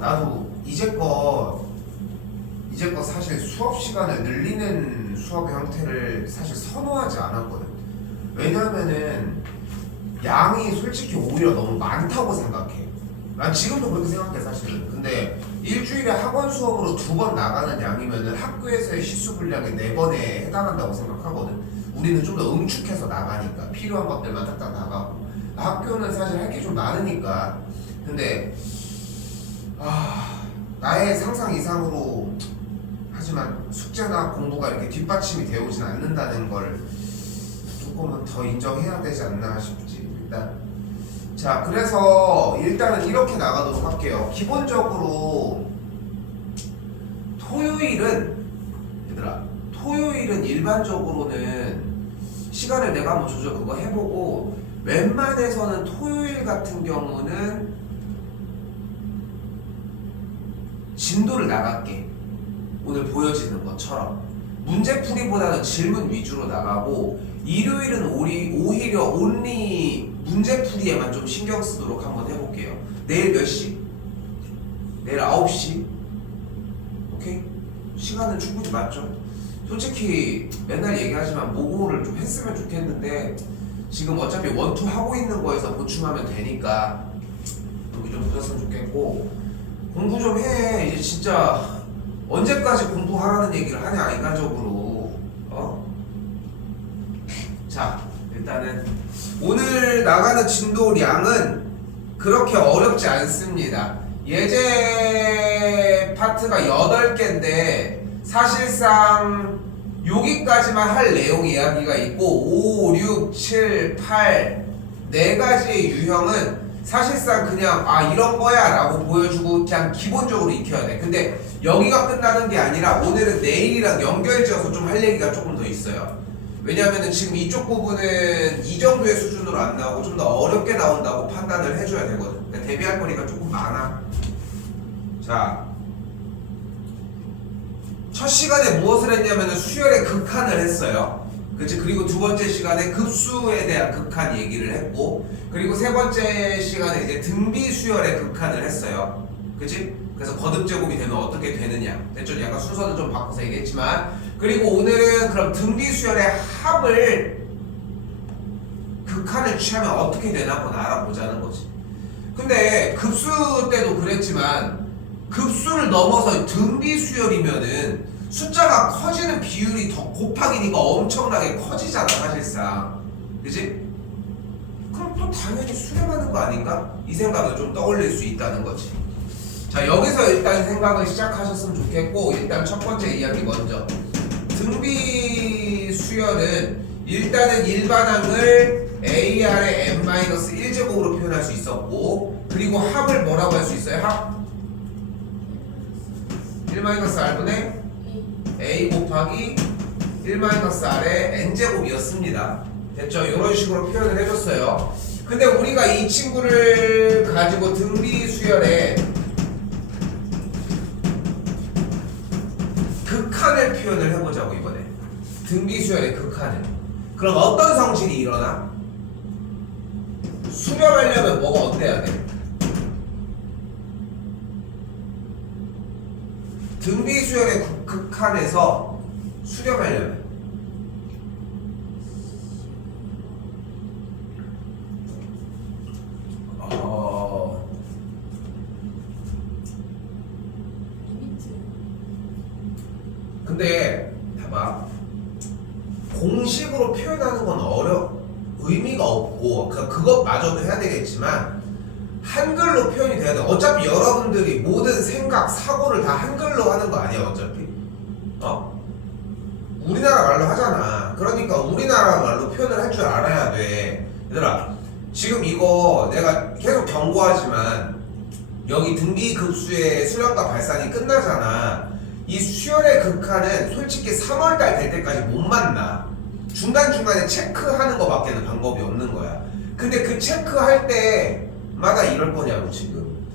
나도 이제껏 사실 수업 시간을 늘리는 수업의 형태를 사실 선호하지 않았거든. 왜냐면은 양이 솔직히 오히려 너무 많다고 생각해. 난 지금도 그렇게 생각해 사실은. 근데 일주일에 학원 수업으로 2번 나가는 양이면은 학교에서의 시수 분량이 4번에 해당한다고 생각하거든. 우리는 좀 더 응축해서 나가니까 필요한 것들만 딱딱 나가고, 학교는 사실 할 게 좀 많으니까. 근데 나의 상상 이상으로 하지만 숙제나 공부가 이렇게 뒷받침이 되어 오진 않는다는 걸 조금은 더 인정해야 되지 않나 싶지. 일단 자, 그래서 일단은 이렇게 나가도록 할게요. 기본적으로 토요일은 일반적으로는 시간을 내가 한번 조절 그거 해보고, 웬만해서는 토요일 같은 경우는 진도를 나갈게. 오늘 보여지는 것처럼 문제풀이보다는 질문 위주로 나가고, 일요일은 오히려 온리 문제풀이에만 좀 신경 쓰도록 한번 해볼게요. 내일 몇 시? 내일 9시? 오케이? 시간은 충분히 맞죠? 솔직히 맨날 얘기하지만 모고를 좀 했으면 좋겠는데, 지금 어차피 원투 하고 있는 거에서 보충하면 되니까 여기 좀 보셨으면 좋겠고, 공부 좀 해. 이제 진짜 언제까지 공부하라는 얘기를 하냐 인간적으로. 자, 일단은 오늘 나가는 진도량은 그렇게 어렵지 않습니다. 예제 파트가 8개인데 사실상 여기까지만 할 내용 이야기가 있고, 5, 6, 7, 8 4가지의 유형은 사실상 그냥 이런 거야 라고 보여주고 그냥 기본적으로 익혀야 돼. 근데 여기가 끝나는 게 아니라 오늘은 내일이랑 연결지어서 좀 할 얘기가 조금 더 있어요. 왜냐면은 지금 이쪽 부분은 이 정도의 수준으로 안 나오고 좀 더 어렵게 나온다고 판단을 해줘야 되거든. 그러니까 대비할 거리가 조금 많아. 자, 첫 시간에 무엇을 했냐면은 수열의 극한을 했어요. 그치? 그리고 두 번째 시간에 급수에 대한 극한 얘기를 했고, 그리고 세 번째 시간에 이제 등비 수열의 극한을 했어요. 그치? 그래서 거듭 제곱이 되면 어떻게 되느냐. 됐죠? 약간 순서는 좀 바꿔서 얘기했지만, 그리고 오늘은 그럼 등비 수열의 합을 극한을 취하면 어떻게 되나 한번 알아보자는 거지. 근데 급수 때도 그랬지만 급수를 넘어서 등비 수열이면은 숫자가 커지는 비율이 더 곱하기니까 엄청나게 커지잖아 사실상. 그치? 그럼 또 당연히 수렴하는 거 아닌가? 이 생각을 좀 떠올릴 수 있다는 거지. 자, 여기서 일단 생각을 시작하셨으면 좋겠고, 일단 첫 번째 이야기 먼저. 등비 수열은 일단은 일반항을 AR의 n-1제곱으로 표현할 수 있었고, 그리고 합을 뭐라고 할 수 있어요? 합? 1-r분의 a 곱하기 1-r의 n제곱이었습니다. 됐죠? 이런 식으로 표현을 해줬어요. 근데 우리가 이 친구를 가지고 등비 수열의 극한을 표현을 해보자고 이번에. 등비 수열의 극한을. 그럼 어떤 성질이 일어나? 수렴하려면 뭐가 어때야 돼? 등비 수열의 극한에서 수렴하려면 근데 봐봐, 공식으로 표현하는 건 의미가 없고 그것마저도 해야 되겠지만 한글로 표현이 돼야 돼. 어차피 여러분들이 모든 생각, 사고를 다 한글로 하는 거 아니야 어차피. 우리나라 말로 하잖아. 그러니까 우리나라 말로 표현을 할 줄 알아야 돼. 얘들아, 지금 이거 내가 계속 경고하지만 여기 등비급수의 수렴과 발산이 끝나잖아. 이 수열의 극한은 솔직히 3월달 될 때까지 못 만나. 중간중간에 체크하는 거밖에는 방법이 없는 거야. 근데 그 체크할 때마다 이럴 거냐고 지금.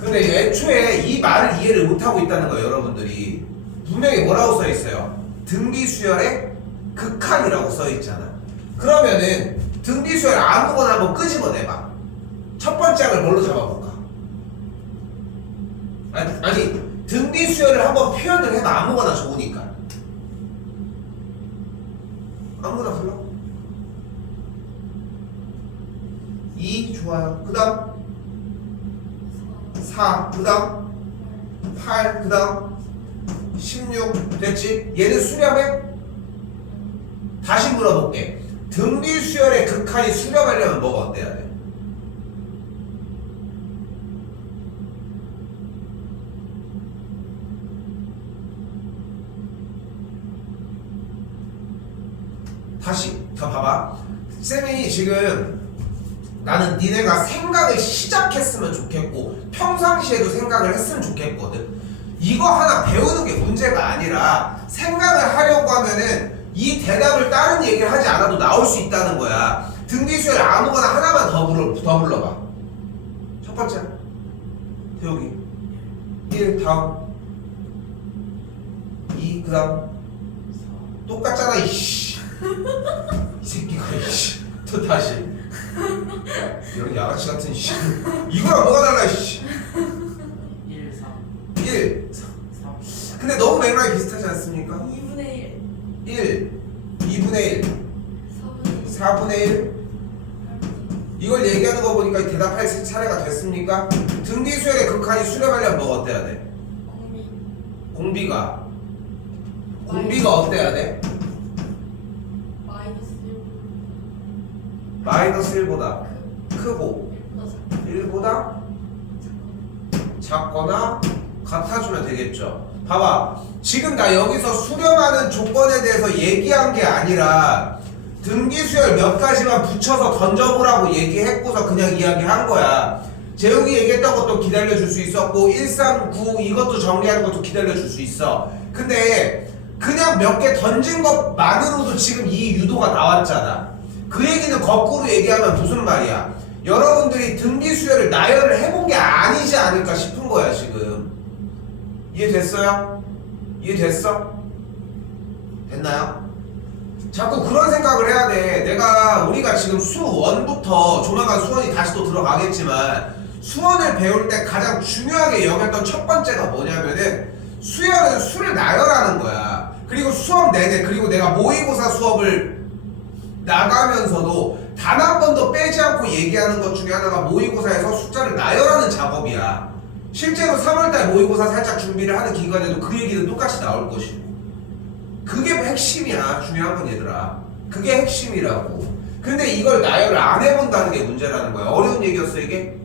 근데 애초에 이 말을 이해를 못하고 있다는 거예요 여러분들이. 분명히 뭐라고 써있어요? 등비수열의 극한이라고 써있잖아. 그러면은 등비수열 아무거나 한번 끄집어내봐. 첫 번째 항을 뭘로 잡아볼까? 아니 등비 수열을 한번 표현을 해봐. 아무거나 좋으니까. 아무거나 불러. 2 좋아요. 그 다음 4 그 다음 8 그 다음 16 됐지? 얘는 수렴해? 다시 물어볼게. 등비 수열의 극한이 수렴하려면 뭐가 어때야 돼? 다시 더 봐봐. 쌤이 지금 나는 니네가 생각을 시작했으면 좋겠고 평상시에도 생각을 했으면 좋겠거든. 이거 하나 배우는 게 문제가 아니라 생각을 하려고 하면은 이 대답을 다른 얘기를 하지 않아도 나올 수 있다는 거야. 등비수열 아무거나 하나만 더 불러봐. 첫 번째 여기 1 다음 2 그 다음 똑같잖아 이씨. 이 새끼가 이씨. 또 다시 이런 양아치 같은 씨. 이거랑 뭐가 달라 씨. 1, 3 1 3 근데 너무 맥락이 비슷하지 않습니까? 2분의 1 1 2분의 1 4분의 1 4분의 1 이걸 얘기하는 거 보니까 대답할 차례가 됐습니까? 등비수열의 극한이 수렴하려면 뭐가 어때야 돼? 공비가 어때야 돼? 마이너스 1보다 크고 1보다 작거나 같아주면 되겠죠. 봐봐. 지금 나 여기서 수렴하는 조건에 대해서 얘기한 게 아니라 등기수열 몇 가지만 붙여서 던져보라고 얘기했고서 그냥 이야기한 거야. 재욱이 얘기했던 것도 기다려줄 수 있었고 139 이것도 정리하는 것도 기다려줄 수 있어. 근데 그냥 몇 개 던진 것만으로도 지금 이 유도가 나왔잖아. 그 얘기는 거꾸로 얘기하면 무슨 말이야? 여러분들이 등비수열을 나열을 해본 게 아니지 않을까 싶은 거야 지금. 이해됐어요? 이해됐어? 됐나요? 자꾸 그런 생각을 해야 돼. 우리가 지금 수1부터 조만간 수원이 다시 또 들어가겠지만 수원을 배울 때 가장 중요하게 여겼던 첫 번째가 뭐냐면은 수열은 수를 나열하는 거야. 그리고 수업 내내 그리고 내가 모의고사 수업을 나가면서도 단 한 번도 빼지 않고 얘기하는 것 중에 하나가 모의고사에서 숫자를 나열하는 작업이야. 실제로 3월달 모의고사 살짝 준비를 하는 기간에도 그 얘기는 똑같이 나올 것이고 그게 핵심이야. 중요한 건 얘들아 그게 핵심이라고. 근데 이걸 나열을 안 해본다는 게 문제라는 거야. 어려운 얘기였어 이게?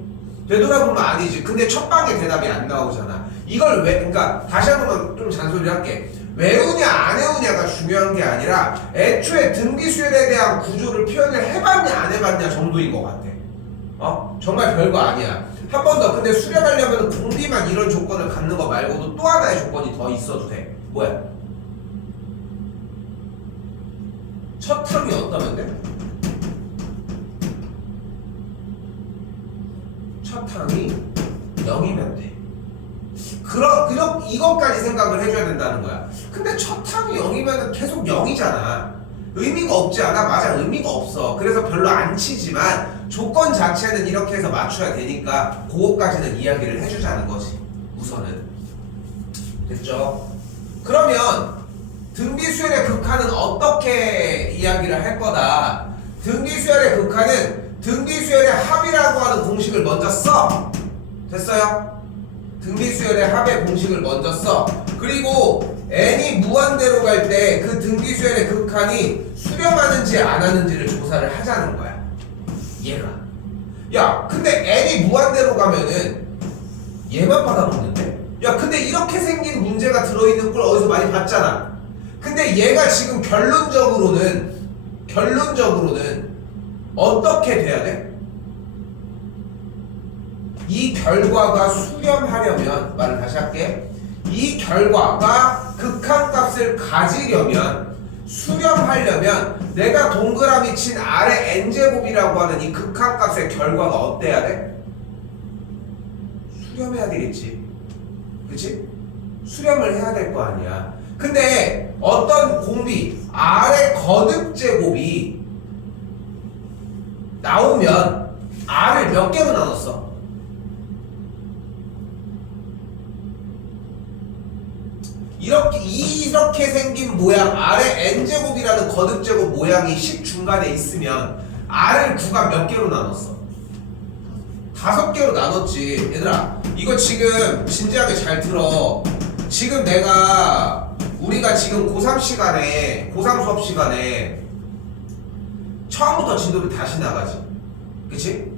되돌아보면 아니지. 근데 첫 방에 대답이 안 나오잖아. 이걸 그러니까 다시 한 번만 좀 잔소리를 할게. 외우냐 안 외우냐가 중요한 게 아니라 애초에 등비수열에 대한 구조를 표현을 해봤냐 안 해봤냐 정도인 것 같아. 정말 별거 아니야. 한 번 더. 근데 수렴하려면 공비만 이런 조건을 갖는 거 말고도 또 하나의 조건이 더 있어도 돼. 뭐야? 첫 탕이 어떠면 돼? 첫 탕이 0이면 돼. 그럼 이것까지 생각을 해줘야 된다는 거야. 근데 첫 탕이 0이면 계속 0이잖아. 의미가 없지 않아? 맞아, 의미가 없어. 그래서 별로 안 치지만 조건 자체는 이렇게 해서 맞춰야 되니까 그거까지는 이야기를 해주자는 거지. 우선은. 됐죠? 그러면 등비수열의 극한은 어떻게 이야기를 할 거다? 등비수열의 극한은 등비수열의 합이라고 하는 공식을 먼저 써. 됐어요? 등비수열의 합의 공식을 먼저 써. 그리고 n이 무한대로 갈 때 그 등비수열의 극한이 수렴하는지 안 하는지를 조사를 하자는 거야. 얘가. 야, 근데 n이 무한대로 가면은 얘만 받아먹는데? 야, 근데 이렇게 생긴 문제가 들어있는 걸 어디서 많이 봤잖아. 근데 얘가 지금 결론적으로는 어떻게 돼야 돼? 이 결과가 수렴하려면, 말을 다시 할게. 이 결과가 극한값을 가지려면, 수렴하려면 내가 동그라미 친 아래 n제곱이라고 하는 이 극한값의 결과가 어때야 돼? 수렴해야 되겠지. 그치? 수렴을 해야 될 거 아니야. 근데 어떤 공비 R의 거듭제곱이 나오면 R을 몇 개로 나눴어? 이렇게 생긴 모양 아래 n제곱이라는 거듭제곱 모양이 식 중간에 있으면 r을 구가 몇 개로 나눴어? 5개로 나눴지. 얘들아 이거 지금 진지하게 잘 들어. 지금 우리가 지금 고3 시간에 고3 수업 시간에 처음부터 진도를 다시 나가지. 그치?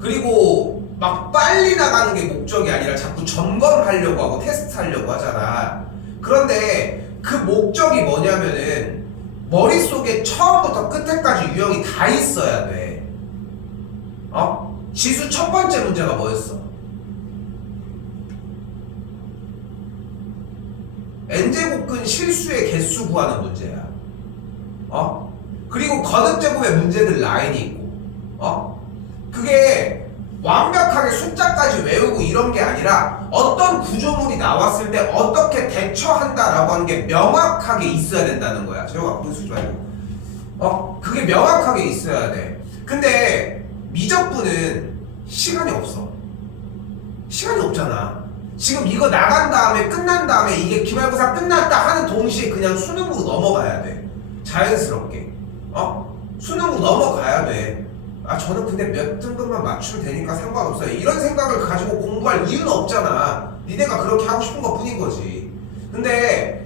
그리고 막 빨리 나가는 게 목적이 아니라 자꾸 점검하려고 하고 테스트 하려고 하잖아. 그런데 그 목적이 뭐냐면은 머릿속에 처음부터 끝에까지 유형이 다 있어야 돼. 지수 첫 번째 문제가 뭐였어? n제곱근 실수의 개수 구하는 문제야. 그리고 거듭제곱의 문제들 라인이 있고. 그게 완벽하게 숫자까지 외우고 이런 게 아니라 어떤 구조물이 나왔을 때 어떻게 대처한다라고 하는 게 명확하게 있어야 된다는 거야. 재호가 거기 쓰지 말고. 그게 명확하게 있어야 돼. 근데 미적분은 시간이 없어. 시간이 없잖아. 지금 이거 나간 다음에 끝난 다음에 이게 기말고사 끝났다 하는 동시에 그냥 수능으로 넘어가야 돼. 자연스럽게. 수능으로 넘어가야 돼. 저는 근데 몇 등급만 맞추면 되니까 상관없어요. 이런 생각을 가지고 공부할 이유는 없잖아. 니네가 그렇게 하고 싶은 것 뿐인 거지. 근데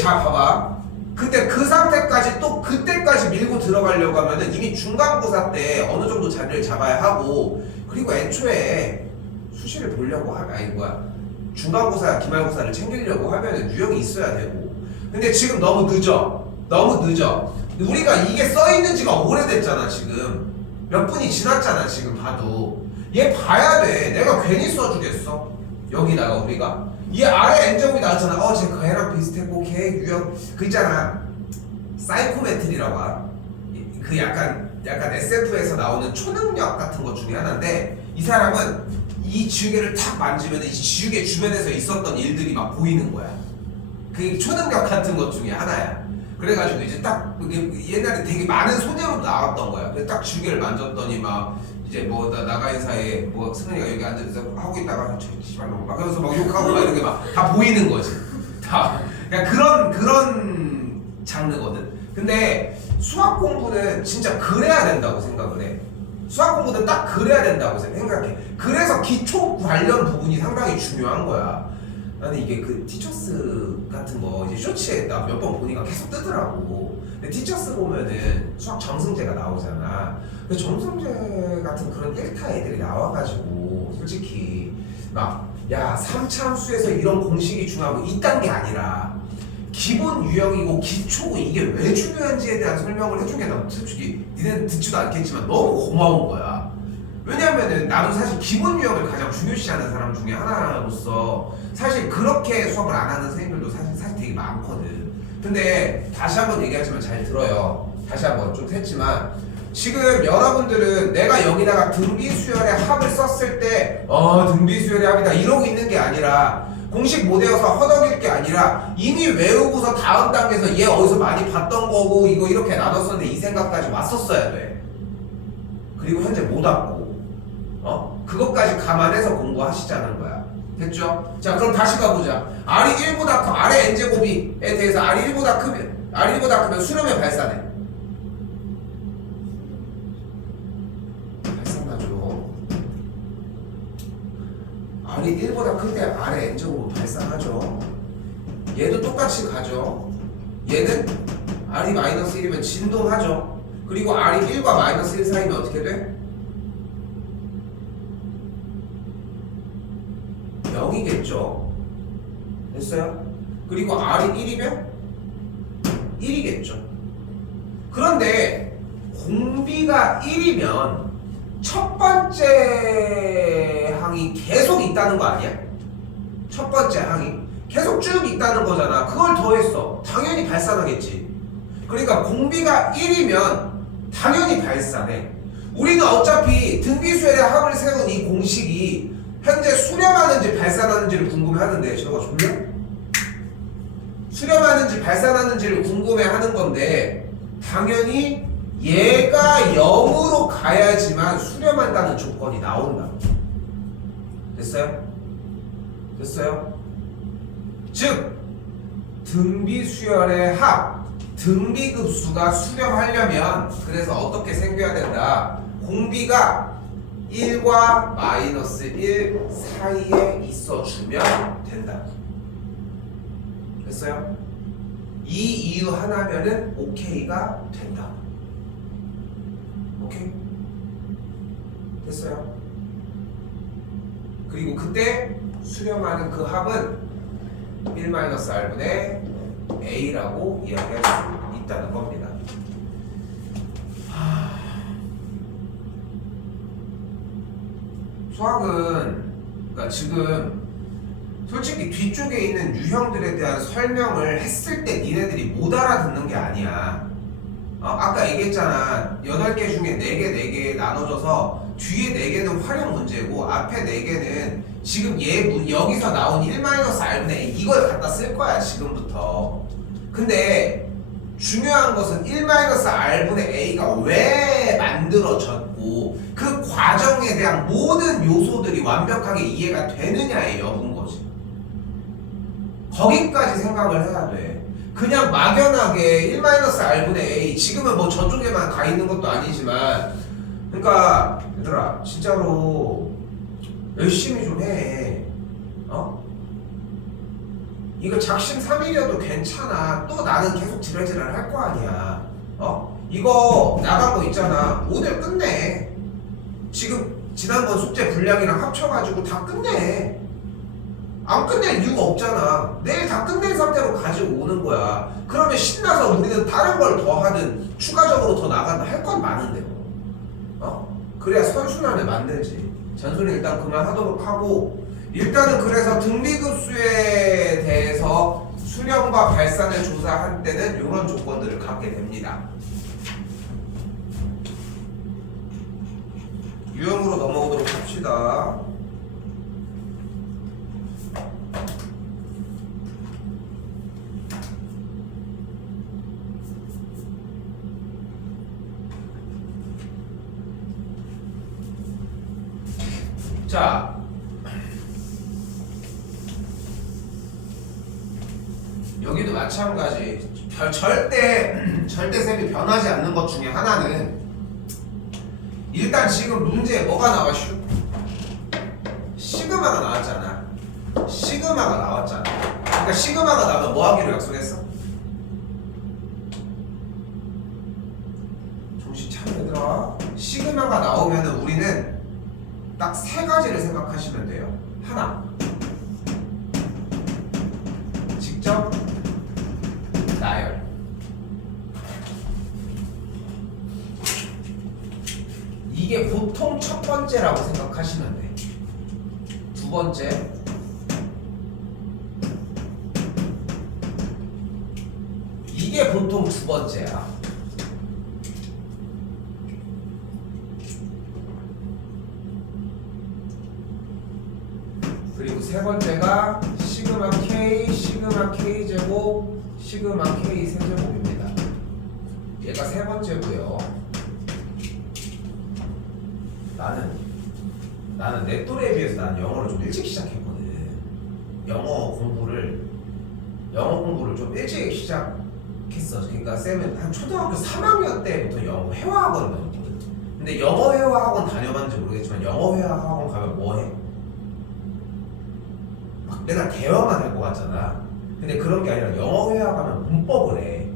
자 봐봐. 근데 그 상태까지 또 그때까지 밀고 들어가려고 하면은 이미 중간고사 때 어느 정도 자리를 잡아야 하고, 그리고 애초에 수시를 보려고 하면 중간고사 기말고사를 챙기려고 하면은 유형이 있어야 되고. 근데 지금 너무 늦어. 우리가 이게 써있는 지가 오래됐잖아. 지금 몇 분이 지났잖아. 지금 봐도 얘 봐야 돼. 내가 괜히 써주겠어. 여기다가 우리가 이 아래 n제곱이 나왔잖아. 쟤 걔랑 비슷했고 걔 유형 그 있잖아. 사이코메트리라고 알아? 그 약간 SF에서 나오는 초능력 같은 것 중에 하나인데, 이 사람은 이 지우개를 탁 만지면 이 지우개 주변에서 있었던 일들이 막 보이는 거야. 그게 초능력 같은 것 중에 하나야. 그래가지고 이제 딱 옛날에 되게 많은 소재로 나왔던 거야. 그래서 딱 지우개를 만졌더니 막 이제 나가인 사이에 승현이가 여기 앉아서 하고 있다가 씨발로 막 그러면서 막 욕하고 막 이런 게 막 다 보이는 거지. 다 그냥 그런 장르거든. 근데 수학 공부는 진짜 그래야 된다고 생각을 해. 수학 공부는 딱 그래야 된다고 생각해. 그래서 기초 관련 부분이 상당히 중요한 거야. 나는 이게 그 티처스 같은 거 이제 쇼츠에 나 몇 번 보니까 계속 뜨더라고. 근데 티처스 보면은 수학 정승제가 나오잖아. 근데 정승제 같은 그런 1타 애들이 나와가지고 솔직히 막 야 3차함수에서 이런 공식이 중요하고 이딴 게 아니라 기본 유형이고 기초고 이게 왜 중요한지에 대한 설명을 해준 게 난 솔직히 니네는 듣지도 않겠지만 너무 고마운 거야. 왜냐면은 나도 사실 기본 유형을 가장 중요시하는 사람 중에 하나로서 사실 그렇게 수업을 안 하는 선생님들도 사실 되게 많거든. 근데 다시 한번 얘기하지만 잘 들어요. 다시 한번 좀 했지만 지금 여러분들은 내가 여기다가 등비수열의 합을 썼을 때 등비수열의 합이다 이러고 있는 게 아니라, 공식 못 외워서 허덕일 게 아니라 이미 외우고서 다음 단계에서 얘 어디서 많이 봤던 거고 이거 이렇게 나눴었는데 이 생각까지 왔었어야 돼. 그리고 현재 못 왔고 그것까지 감안해서 공부하시자는 거야. 됐죠? 자 그럼 다시 가보자. R이 1보다 커. 아래 n제곱이에 대해서 R이 1보다 크면 수렴의 발산해. 발산하죠. R이 1보다 클 때 아래 n제곱은 발산하죠. 얘도 똑같이 가죠. 얘는 R이 마이너스 1이면 진동하죠. 그리고 R이 1과 마이너스 1 사이면 어떻게 돼? 0이겠죠. 됐어요? 그리고 R이 1이면 1이겠죠. 그런데 공비가 1이면 첫 번째 항이 계속 있다는 거 아니야? 첫 번째 항이 계속 쭉 있다는 거잖아. 그걸 더했어. 당연히 발산하겠지. 그러니까 공비가 1이면 당연히 발산해. 우리는 어차피 등비수열의 합을 세운 이 공식이 현재 수렴하는지 발산하는지를 궁금해하는데, 저거 졸려? 수렴하는지 발산하는지를 궁금해하는 건데 당연히 얘가 0으로 가야지만 수렴한다는 조건이 나온다. 됐어요? 즉 등비수열의 합, 등비급수가 수렴하려면 그래서 어떻게 생겨야 된다. 공비가 1과 마이너스 1 사이에 있어주면 된다. 됐어요? 이 이유 하나면은 오케이가 된다. 오케이? 됐어요? 그리고 그때 수렴하는 그 합은 1-r분의 a라고 이야기할 수 있다는 겁니다. 수학은 그러니까 지금 솔직히 뒤쪽에 있는 유형들에 대한 설명을 했을 때 니네들이 못 알아듣는 게 아니야. 아까 얘기했잖아. 8개 중에 4개 나눠져서 뒤에 4개는 활용 문제고 앞에 4개는 지금 여기서 나온 1-r분의 a 이걸 갖다 쓸 거야 지금부터. 근데 중요한 것은 1-r분의 a가 왜 만들어졌고 그 과정에 대한 모든 요소들이 완벽하게 이해가 되느냐의 여부인 거지. 거기까지 생각을 해야 돼. 그냥 막연하게 1-r분의 a 지금은 뭐 저쪽에만 가 있는 것도 아니지만 그러니까 얘들아 진짜로 열심히 좀 해. 이거 작심삼일이어도 괜찮아. 또 나는 계속 지랄지랄 할 거 아니야. 이거 나간 거 있잖아. 오늘 끝내. 지금 지난번 숙제 분량이랑 합쳐가지고 다 끝내. 안 끝낼 이유가 없잖아. 내일 다 끝낸 상태로 가지고 오는 거야. 그러면 신나서 우리는 다른 걸 더 하든 추가적으로 더 나간다 할 건 많은데 뭐. 그래야 선순환을 만들지. 잔소리 일단 그만하도록 하고 일단은 그래서 등비급수에 대해서 수렴과 발산을 조사할 때는 이런 조건들을 갖게 됩니다. 유형으로 넘어오도록 합시다. 자, 여기도 마찬가지. 절대 쌤이 변하지 않는 것 중에 하나는 일단 지금 문제에 뭐가 나왔슈? 시그마가 나왔잖아. 시그마가 나왔잖아. 그러니까 시그마가 나오면 뭐 하기로 약속했어? 정신 차려 얘들아. 시그마가 나오면은 우리는 딱 3가지를 생각하시면 돼요. 하나, 직접 나열. 이게 보통 첫 번째라고 생각하시면 돼. 두 번째, 이게 보통 두 번째야. 그리고 세 번째가 시그마 K 제곱, 시그마 K 세제곱입니다. 얘가 세 번째고요. 나는 내 또래에 비해서 나는 영어를 좀 일찍 시작했거든. 영어 공부를 좀 일찍 시작했어. 그러니까 쌤은 한 초등학교 3학년 때부터 영어 회화학원을 다녔거든. 근데 영어 회화학원 다녀봤는지 모르겠지만 영어 회화학원 가면 뭐 해? 막 맨날 대화만 할 것 같잖아. 근데 그런 게 아니라 영어 회화 가면 문법을 해.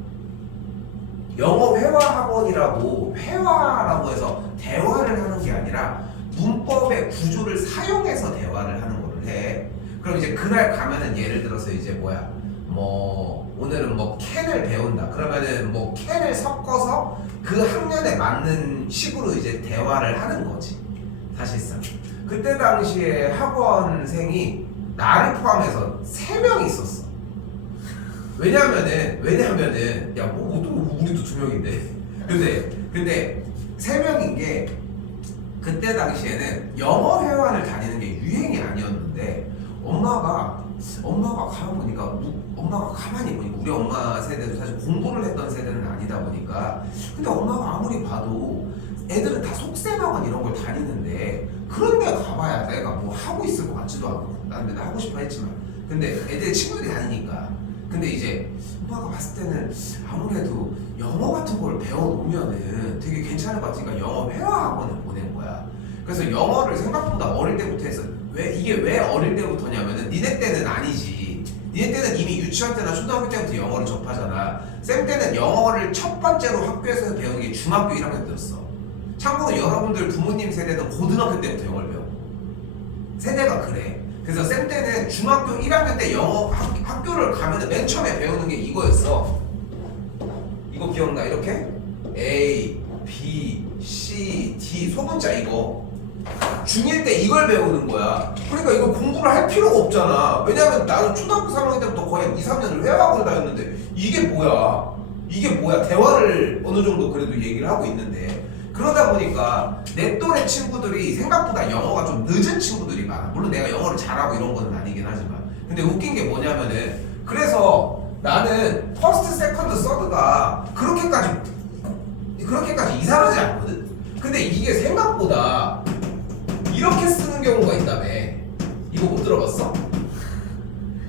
영어 회화 학원이라고 회화라고 해서 대화를 하는 게 아니라 문법의 구조를 사용해서 대화를 하는 거를 해. 그럼 이제 그날 가면은 예를 들어서 이제 뭐 오늘은 뭐 캔을 배운다. 그러면은 뭐 캔을 섞어서 그 학년에 맞는 식으로 이제 대화를 하는 거지. 사실상 그때 당시에 학원생이 나를 포함해서 3명이 있었어. 왜냐면은 야 뭐 우리도 2명인데 근데 3명인 게 그때 당시에는 영어 회화를 다니는 게 유행이 아니었는데 엄마가 가만 보니까 엄마가 가만히 보니까 우리 엄마 세대도 사실 공부를 했던 세대는 아니다 보니까 근데 엄마가 아무리 봐도 애들은 다 속셈학원 이런 걸 다니는데 그런 데 가봐야 내가 뭐 하고 있을 것 같지도 않고 난 맨날 하고 싶어 했지만 근데 애들 친구들이 다니니까 근데 이제 오빠가 봤을 때는 아무래도 영어 같은 걸 배워놓으면은 되게 괜찮을 것 같으니까 영어 회화학원을 보낸 거야. 그래서 영어를 생각보다 어릴 때부터 해서 이게 왜 어릴 때부터냐면은 니네 때는 아니지. 니네 때는 이미 유치원 때나 초등학교 때부터 영어를 접하잖아. 쌤 때는 영어를 첫 번째로 학교에서 배우는 게 중학교 1학년 때였어. 참고로 여러분들 부모님 세대는 고등학교 때부터 영어를 배워. 세대가 그래. 그래서 쌤 때는 중학교 1학년 때 영어 학교를 가면은 맨 처음에 배우는 게 이거였어. 이거 기억나? 이렇게 A, B, C, D 소문자 이거 중1 때 이걸 배우는 거야. 그러니까 이거 공부를 할 필요가 없잖아. 왜냐면 나는 초등학교 3학년 때부터 거의 2, 3년을 회화학원을 다녔는데 이게 뭐야? 이게 뭐야? 대화를 어느 정도 그래도 얘기를 하고 있는데 그러다 보니까 내 또래 친구들이 생각보다 영어가 좀 늦은 친구들이 많아. 물론 내가 영어를 잘하고 이런 거는 아니긴 하지만 근데 웃긴 게 뭐냐면은 그래서 나는 퍼스트, 세컨드, 서드가 그렇게까지 이상하지 않거든? 근데 이게 생각보다 이렇게 쓰는 경우가 있다며. 이거 못 들어봤어?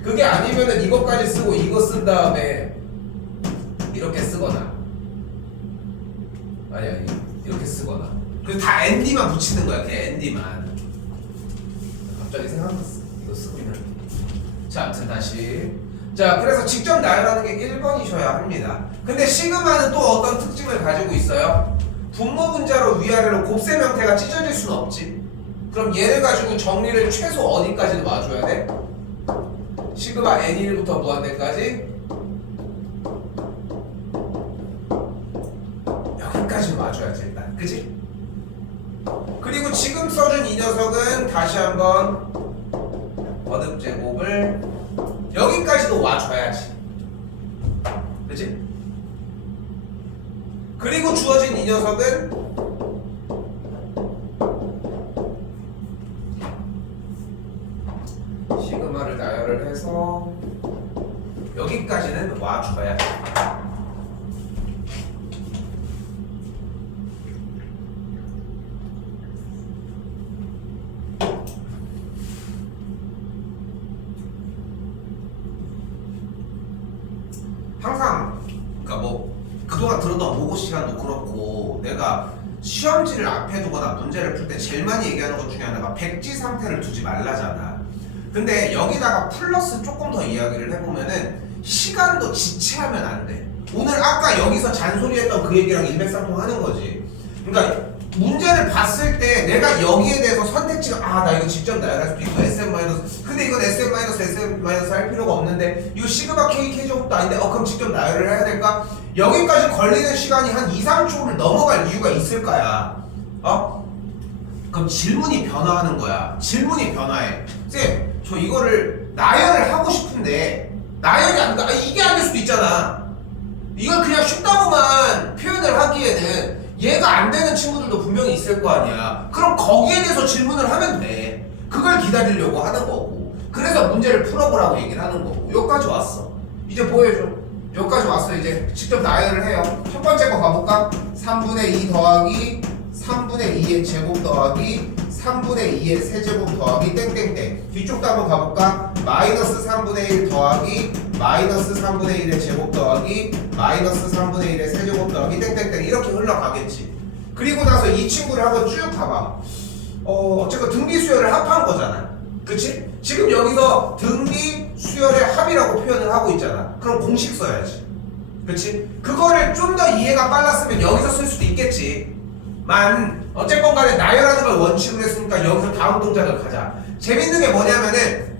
그게 아니면은 이것까지 쓰고 이거 쓴 다음에 이렇게 쓰거나 아니 이렇게 쓰거나 그래서 다 ND만 붙이는 거야. 그냥 ND만. 갑자기 생각났어. 이거 쓰고 있는. 자, 아무튼 다시. 자, 그래서 직접 나열하는 게 1번이셔야 합니다. 근데 시그마는 또 어떤 특징을 가지고 있어요? 분모 분자로 위아래로 곱셈 형태가 찢어질 수는 없지. 그럼 얘를 가지고 정리를 최소 어디까지 놔줘야 돼? 시그마 n1부터 무한대까지 여기까지 놔줘야지 일단. 그치? 그리고 지금 써준 이 녀석은 다시 한번 거듭제곱을 여기까지도 와줘야지. 그치? 그리고 주어진 이 녀석은 시그마를 나열을 해서 여기까지는 와줘야지. 항상 그러니까 뭐 그동안 들었던 모고 시간도 그렇고 내가 시험지를 앞에 두거나 문제를 풀 때 제일 많이 얘기하는 것 중에 하나가 백지 상태를 두지 말라잖아. 근데 여기다가 플러스 조금 더 이야기를 해보면은 시간도 지체하면 안 돼. 오늘 아까 여기서 잔소리했던 그 얘기랑 일맥상통하는 거지. 그러니까 문제를 봤을 때 내가 여기에 대해서 선택지가 나 이거 직접 나열할 수도 있고 SM- 근데 이건 SM- 할 필요가 없는데 이거 시그마 K K제곱도 아닌데 그럼 직접 나열을 해야 될까? 여기까지 걸리는 시간이 한 2, 3초를 넘어갈 이유가 있을까야? 그럼 질문이 변화하는 거야. 질문이 변화해. 쌤, 저 이거를 나열을 하고 싶은데 나열이 안 돼. 이게 안 될 수도 있잖아. 이걸 그냥 쉽다고만 표현을 하기에는 얘가 안 되는 친구들도 분명히 있을 거 아니야. 그럼 거기에 대해서 질문을 하면 돼. 그걸 기다리려고 하는 거고. 그래서 문제를 풀어보라고 얘기를 하는 거고. 여기까지 왔어. 이제 보여줘. 여기까지 왔어. 이제 직접 나열을 해요. 첫 번째 거 가볼까? 3분의 2 더하기 3분의 2의 제곱 더하기 3분의 2의 세제곱 더하기 땡땡땡. 뒤쪽도 한번 가볼까? 마이너스 3분의 1 더하기 마이너스 3분의 1의 제곱 더하기 마이너스 3분의 1의 세제곱 더하기 땡땡땡 이렇게 흘러가겠지. 그리고 나서 이 친구를 한번 쭉 봐봐. 어쨌든 등비 수열을 합한 거잖아. 그치? 지금 여기서 등비 수열의 합이라고 표현을 하고 있잖아. 그럼 공식 써야지. 그치? 그거를 좀 더 이해가 빨랐으면 여기서 쓸 수도 있겠지. 어쨌건 간에 나열하는 걸 원칙으로 했으니까 여기서 다음 동작을 가자. 재밌는 게 뭐냐면은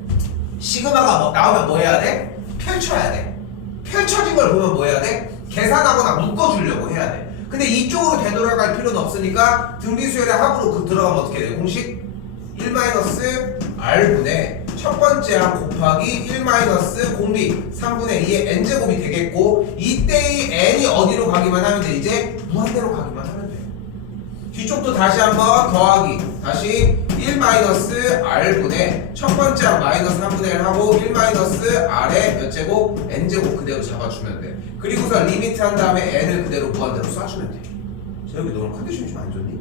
시그마가 나오면 뭐 해야 돼? 펼쳐야 돼. 펼쳐진 걸 보면 뭐 해야 돼? 계산하거나 묶어주려고 해야 돼. 근데 이쪽으로 되돌아갈 필요는 없으니까 등비수열의 합으로 들어가면 어떻게 돼? 공식 1-r분의 첫 번째 항 곱하기 1- 공비 3분의 2의 n제곱이 되겠고 이때의 n이 어디로 가기만 하면 돼? 이제 무한대로 가기만 하면 돼. 뒤쪽도 다시 한번 더하기 다시 1-r분의 첫 번째 항 마이너스 3분의 1 하고 1-r의 몇 제곱? n제곱 그대로 잡아주면 돼. 그리고서 리미트 한 다음에 n을 그대로 무한대로 쏴주면 돼. 자, 여기 너는 컨디션이 좀 안 좋니?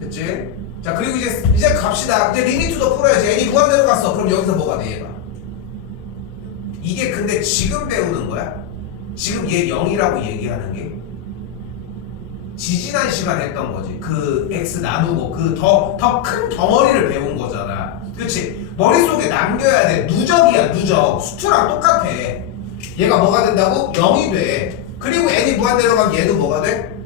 됐지? 자, 그리고 이제 갑시다. 이제 리미트도 풀어야지. n이 무한대로 갔어. 그럼 여기서 뭐가 돼, 얘가? 이게 근데 지금 배우는 거야? 지금 얘 0이라고 얘기하는 게? 지지난 시간에 했던 거지. 그 x 나누고 그 더 큰 덩어리를 배운 거잖아. 그치? 머릿속에 남겨야 돼. 누적이야, 누적. 수투랑 똑같아. 얘가 뭐가 된다고? 0이 돼. 그리고 n이 무한대로 가면 얘도 뭐가 돼?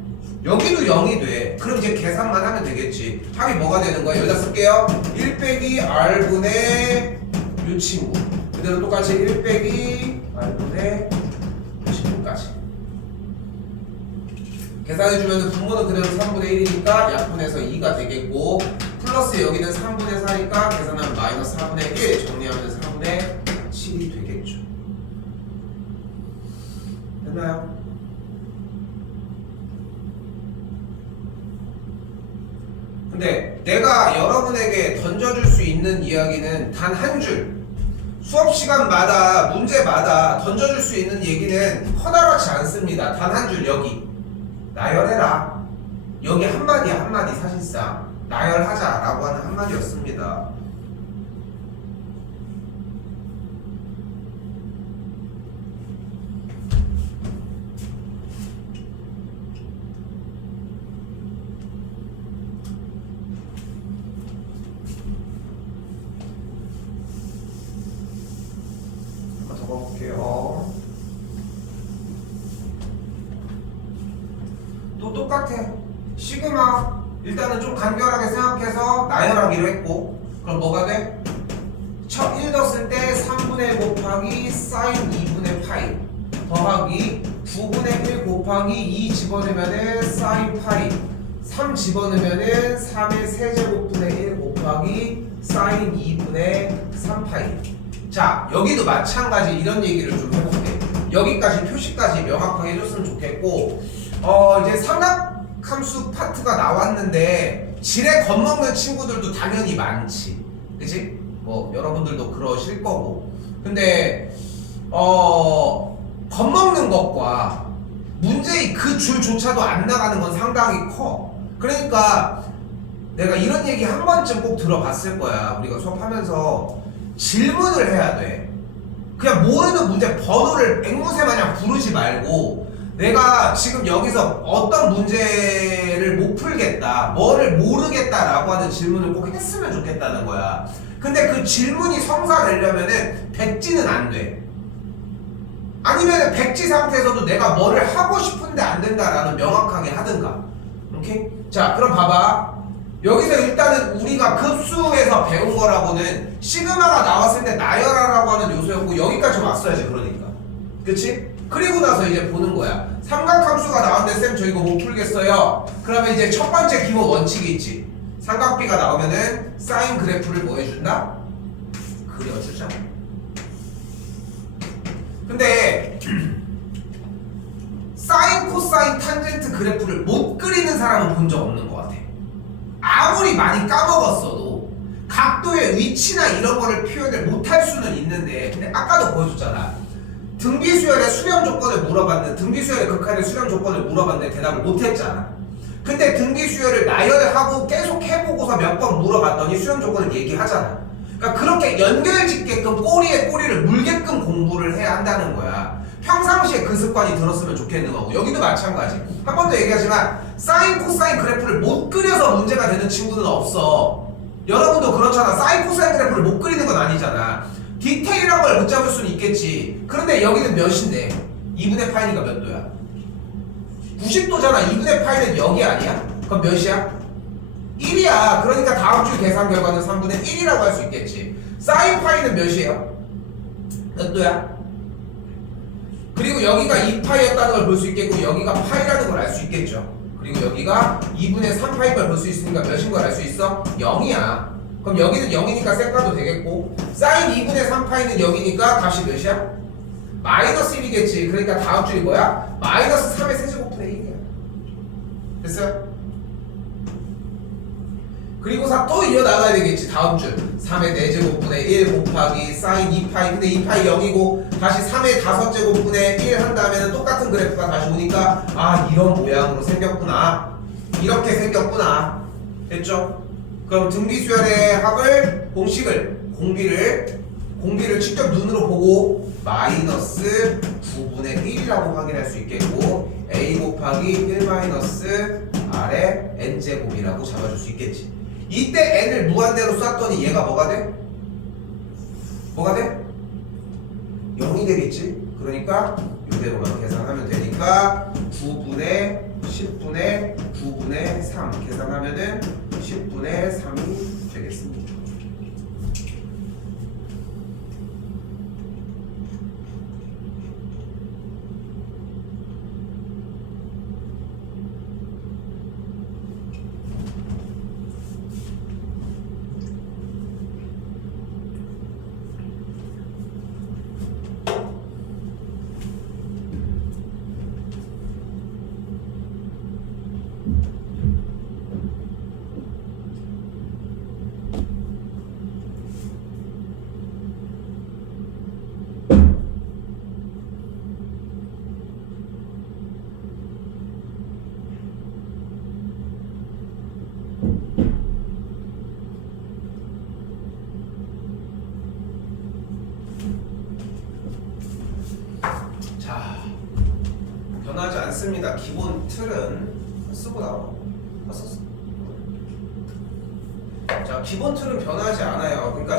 여기도 0이 돼. 그럼 이제 계산만 하면 되겠지. 합이 뭐가 되는 거야? 여기다 쓸게요. 1 빼기 r분의 요 친구. 그대로 똑같이 1 빼기 r분의 요 친구까지. 계산해주면 분모는 그대로 3분의 1이니까 약분해서 2가 되겠고, 플러스 여기는 3분의 4니까 계산하면 마이너스 4분의 1, 정리하면 3분의 7이 되겠죠. 됐나요? 근데 내가 여러분에게 던져줄 수 있는 이야기는 단 한 줄. 수업 시간마다 문제마다 던져줄 수 있는 얘기는 허다랗지 않습니다. 단 한 줄. 여기 나열해라. 여기 한마디야, 한마디. 사실상 나열하자라고 하는 한마디였습니다. 한번 적어볼게요. 또 똑같아. 시그마 일단은 좀 간결하게 생각해서 나열하기로 했고, 그럼 뭐가 돼? 첫 1 넣었을 때 3분의 1 곱하기 사인 2분의 파이 더하기 9분의 1 곱하기 2 집어넣으면은 사인 파이, 3 집어넣으면은 3의 세제곱분의 1 곱하기 사인 2분의 3파이. 자, 여기도 마찬가지 이런 얘기를 좀 해볼게. 여기까지 표시까지 명확하게 해줬으면 좋겠고, 이제 삼각함수 파트가 나왔는데 지레 겁먹는 친구들도 당연히 많지, 그치? 뭐 여러분들도 그러실 거고. 근데 겁먹는 것과 문제의 그 줄조차도 안 나가는 건 상당히 커. 그러니까 내가 이런 얘기 한 번쯤 꼭 들어봤을 거야. 우리가 수업하면서 질문을 해야 돼. 그냥 모르는 문제 번호를 앵무새 마냥 부르지 말고, 내가 지금 여기서 어떤 문제를 못 풀겠다, 뭐를 모르겠다라고 하는 질문을 꼭 했으면 좋겠다는 거야. 근데 그 질문이 성사되려면은 백지는 안 돼. 아니면 백지 상태에서도 내가 뭐를 하고 싶은데 안 된다라는 명확하게 하든가. 오케이? 자, 그럼 봐봐. 여기서 일단은 우리가 급수에서 배운 거라고는 시그마가 나왔을 때 나열하라고 하는 요소였고, 여기까지 왔어야지. 그러니까 그치? 그리고 나서 이제 보는 거야. 삼각함수가 나왔는데 쌤 저 이거 못 풀겠어요. 그러면 이제 첫 번째 기본 원칙이 있지. 삼각비가 나오면은 사인 그래프를 뭐 해준다? 그려주자. 근데 사인, 코사인, 탄젠트 그래프를 못 그리는 사람은 본 적 없는 것 같아. 아무리 많이 까먹었어도 각도의 위치나 이런 거를 표현을 못할 수는 있는데, 근데 아까도 보여줬잖아. 등비수열의 수렴 조건을 물어봤는데, 등비수열의 극한의 수렴 조건을 물어봤는데 대답을 못했잖아. 근데 등비수열을 나열하고 계속 해보고서 몇 번 물어봤더니 수렴 조건을 얘기하잖아. 그러니까 그렇게 연결짓게끔 꼬리에 꼬리를 물게끔 공부를 해야 한다는 거야. 평상시에 그 습관이 들었으면 좋겠는 거고, 여기도 마찬가지. 한 번 더 얘기하지만 사인, 코사인 그래프를 못 그려서 문제가 되는 친구는 없어. 여러분도 그렇잖아. 사인, 코사인 그래프를 못 그리는 건 아니잖아. 디테일한 걸 못 잡을 수는 있겠지. 그런데 여기는 몇인데? 2분의 파이니까 몇 도야? 90도잖아. 2분의 파이는 여기 아니야? 그럼 몇이야? 1이야. 그러니까 다음 주 계산 결과는 3분의 1이라고 할 수 있겠지. 사인 파이는 몇이에요? 몇 도야? 그리고 여기가 2파이였다는 걸 볼 수 있겠고, 여기가 파이라는 걸 알 수 있겠죠. 그리고 여기가 2분의 3파인 걸 볼 수 있으니까 몇인 걸 알 수 있어? 0이야. 그럼 여기는 0이니까 셀카도 되겠고, 사인 2분의 3파이는 0이니까 값이 몇이야? 마이너스 1이겠지. 그러니까 다음 줄이 뭐야? 마이너스 3의 세제곱분의 1이야. 됐어요? 그리고서 또 이어나가야 되겠지. 다음 줄 3의 4제곱분의 1 곱하기 사인 2파이. 근데 2파이 0이고 다시 3의 5제곱분의 1 한 다음에는 똑같은 그래프가 다시 오니까, 아, 이런 모양으로 생겼구나, 이렇게 생겼구나. 됐죠? 그럼 등비수열의 합을, 공식을, 공비를 직접 눈으로 보고 마이너스 9분의 1이라고 확인할 수 있겠고 a 곱하기 1 마이너스 r의 n제곱이라고 잡아줄 수 있겠지. 이때 n을 무한대로 쐈더니 얘가 뭐가 돼? 뭐가 돼? 0이 되겠지. 그러니까 이대로만 계산하면 되니까 9분의 10분의 9분의 3 계산하면은 10분의 3이 되겠습니다. 변하지 않습니다. 기본 틀은 쓰고 나와. 썼어. 자, 기본 틀은 변하지 않아요. 그러니까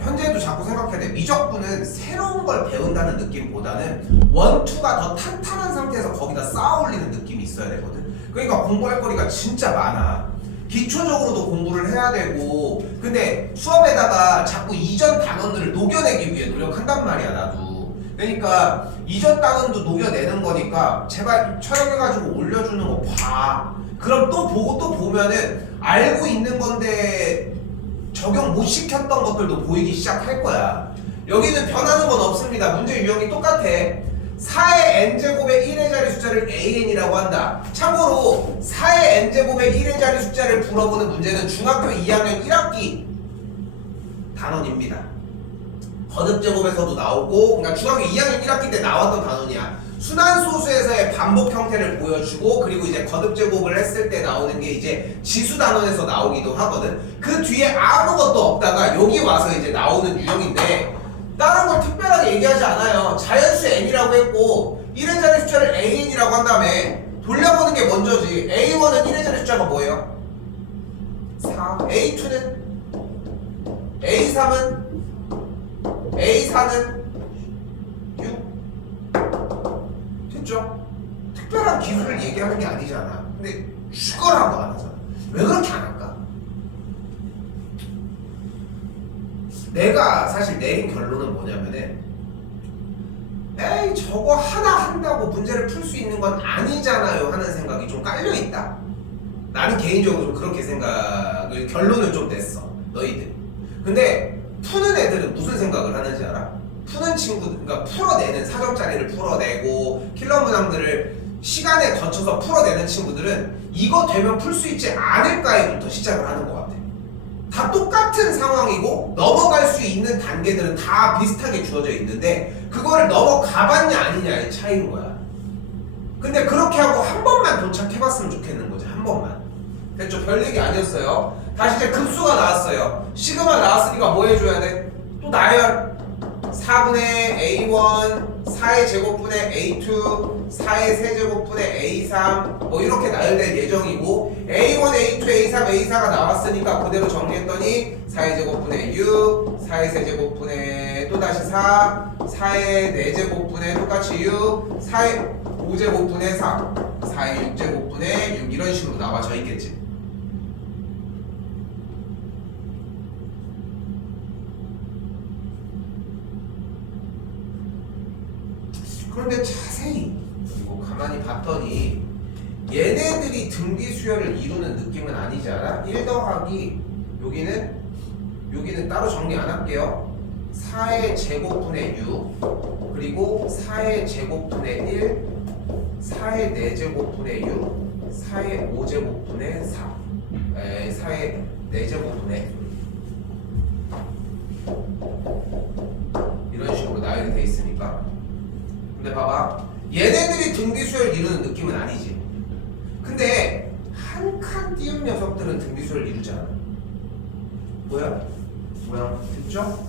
현재도 자꾸 생각해야 돼. 미적분은 새로운 걸 배운다는 느낌보다는 원투가 더 탄탄한 상태에서 거기다 쌓아 올리는 느낌이 있어야 되거든. 그러니까 공부할 거리가 진짜 많아. 기초적으로도 공부를 해야 되고, 근데 수업에다가 자꾸 이전 단원들을 녹여내기 위해 노력한단 말이야, 나도. 그러니까 이전 단원도 녹여내는 거니까 제발 촬영해가지고 올려주는 거 봐. 그럼 또 보고 또 보면은 알고 있는 건데 적용 못 시켰던 것들도 보이기 시작할 거야. 여기는 변하는 건 없습니다. 문제 유형이 똑같아. 4의 n제곱의 1의 자리 숫자를 an이라고 한다. 참고로 4의 n제곱의 1의 자리 숫자를 풀어보는 문제는 중학교 2학년 1학기 단원입니다. 거듭제곱에서도 나오고, 그러니까 중학교 2학년 1학기 때 나왔던 단원이야. 순환소수에서의 반복 형태를 보여주고, 그리고 이제 거듭제곱을 했을 때 나오는 게 이제 지수 단원에서 나오기도 하거든. 그 뒤에 아무것도 없다가 여기 와서 이제 나오는 유형인데, 다른 걸 특별하게 얘기하지 않아요. 자연수 n이라고 했고 1의 자리 숫자를 an이라고 한 다음에 돌려보는 게 먼저지. a1은 1의 자리 숫자가 뭐예요? 4. a2는? a3은? a4는? 6. 됐죠? 특별한 기술을 얘기하는 게 아니잖아. 근데 슈거라고 안 하잖아. 왜 그렇게 안 할까? 내가 사실 내린 결론은 뭐냐면은, 에이 저거 하나 한다고 문제를 풀 수 있는 건 아니잖아요 하는 생각이 좀 깔려있다. 나는 개인적으로 좀 그렇게 결론을 좀 냈어, 너희들. 근데 푸는 애들은 무슨 생각을 하는지 알아? 푸는 친구들, 그러니까 풀어내는 사정자리를 풀어내고 킬러 문항들을 시간에 거쳐서 풀어내는 친구들은 이거 되면 풀 수 있지 않을까에부터 시작을 하는 것 같아. 다 똑같은 상황이고 넘어갈 수 있는 단계들은 다 비슷하게 주어져 있는데 그거를 넘어가봤냐 아니냐의 차이인 거야. 근데 그렇게 하고 한 번만 도착해봤으면 좋겠는 거지. 한 번만. 됐죠? 별 얘기 아니었어요. 다시 이제 급수가 나왔어요. 시그마 나왔으니까 뭐 해줘야 돼? 또 나열. 4분의 A1, 4의 제곱분의 A2, 4의 세제곱분의 A3 뭐 이렇게 나열될 예정이고, A1, A2, A3, A4가 나왔으니까 그대로 정리했더니 4의 제곱분의 6, 4의 세제곱분의 또다시 4, 4의 4제곱분의 똑같이 6, 4의 5제곱분의 4, 4의 6제곱분의 6 이런 식으로 나와져 있겠지. 그런데 자세히 그리고 가만히 봤더니 얘네들이 등비수열을 이루는 느낌은 아니지 않아? 1 더하기 여기는 따로 정리 안 할게요. 4의 제곱분의 6 그리고 4의 제곱분의 1 4의 4제곱분의 6 4의 5제곱분의 4 4의 4제곱분의 이런 식으로 나열이 돼 있으니까. 근데 봐봐, 얘네들이 등비수열 이루는 느낌은 아니지. 근데 한 칸 띄운 녀석들은 등비수열 이루지 않아. 뭐야? 모양 됐죠?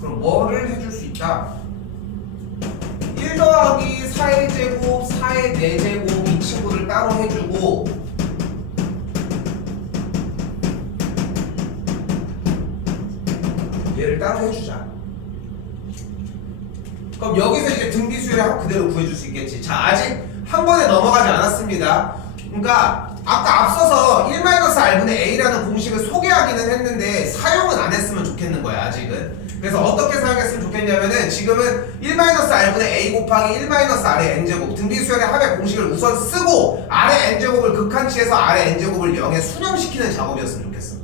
그럼 뭐를 해줄 수 있다? 1 더하기 4의 제곱, 4의 4제곱 이 친구를 따로 해주고 얘를 따로 해주자. 그럼 여기서 이제 등비수열의 합 그대로 구해줄 수 있겠지. 자, 아직 한 번에 넘어가지 않았습니다. 그러니까 아까 앞서서 1-r분의 a라는 공식을 소개하기는 했는데 사용은 안 했으면 좋겠는 거야, 아직은. 그래서 어떻게 사용했으면 좋겠냐면은 지금은 1-r분의 a 곱하기 1-r의 n제곱 등비수열의 합의 공식을 우선 쓰고 아래 n제곱을 극한치에서 아래 n제곱을 0에 수렴시키는 작업이었으면 좋겠어.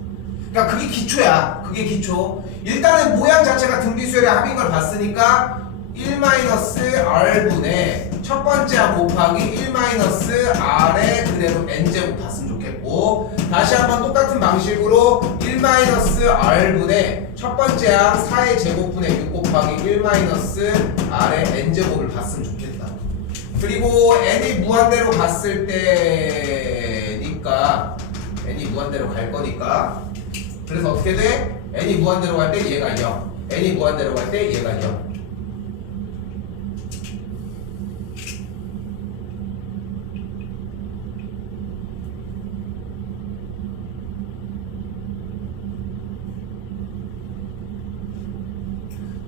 그러니까 그게 기초야. 그게 기초. 일단은 모양 자체가 등비수열의 합인 걸 봤으니까 1-r분의 첫 번째 항 곱하기 1-r의 그대로 n제곱 봤으면 좋겠고, 다시 한번 똑같은 방식으로 1-r분의 첫 번째 항 4의 제곱분의 6 곱하기 1-r의 n제곱을 봤으면 좋겠다. 그리고 n이 무한대로 갔을 때니까 n이 무한대로 갈 거니까, 그래서 어떻게 돼? n이 무한대로 갈 때 얘가 0, n이 무한대로 갈 때 얘가 0.